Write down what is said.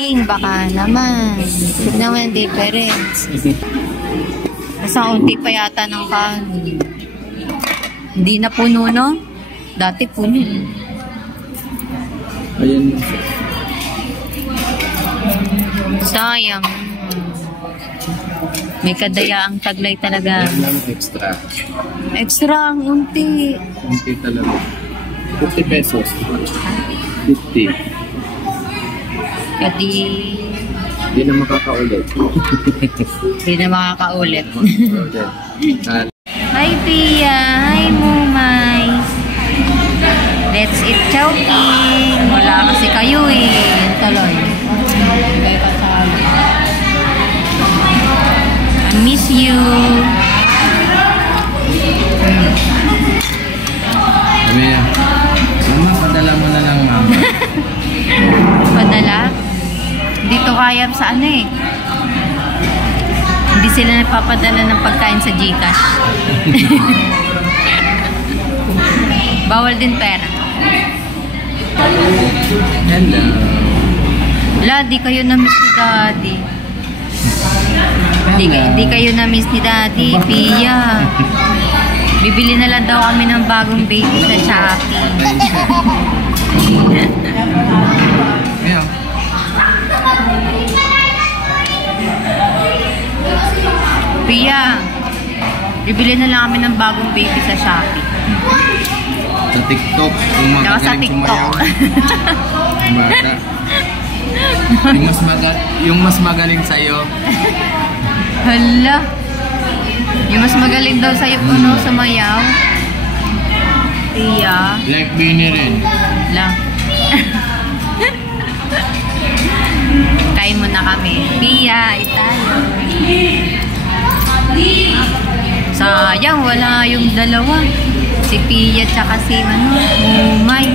Baka naman. Tignan mo yung difference. Nasa unti pa yata ng kanin. Hindi na puno, no? Dati puno. Ayan. Sayang. May kadaya ang taglay talaga. Ayan lang extra. Extra ang unti. Unti talaga. 50 pesos. 50. Kadi... Hindi na makakaulit. Hindi na makakaulit. Okay. Hi, Pia. Hi, Mumay. Let's eat chowking. Wala kasi kayo eh. Taloy. I miss you. Sabi niya, Mama, padala mo na lang, Mama. Padala? Dito kaya sa ano eh. Hindi sila nagpapadala ng pagkain sa GCash. Bawal din pera. Hello. Wala, di kayo na-miss ni Daddy. Di kayo na-miss ni Daddy, Pia. Bibili na lang daw kami ng bagong baby sa Shopee. Ayan. Pia, bibili na lang kami ng bagong baby sa Shopee. Sa TikTok. Saka sa TikTok. Bata. Yung mas magaling sa'yo. Hala. Yung mas magaling daw sa'yo puno sa mayaw. Pia. Like Bini rin. Lang. Kain mo na kami. Pia, itayo. Sayang, wala yung dalawa. Si Pia tsaka si Mumay.